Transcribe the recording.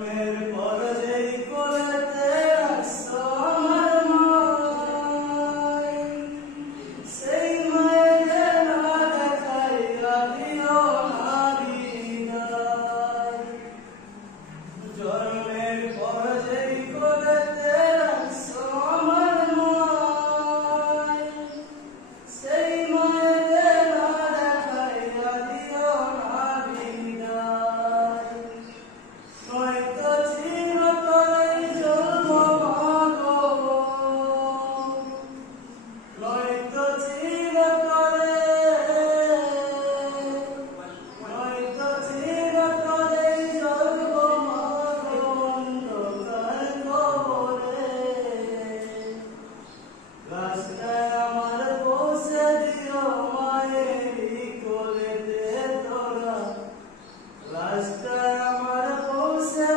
মের পর যেই কোলেতে রাখছো আমার মায়, সেই মায়ের যেন দেখাইয়া দিও না বিদায়।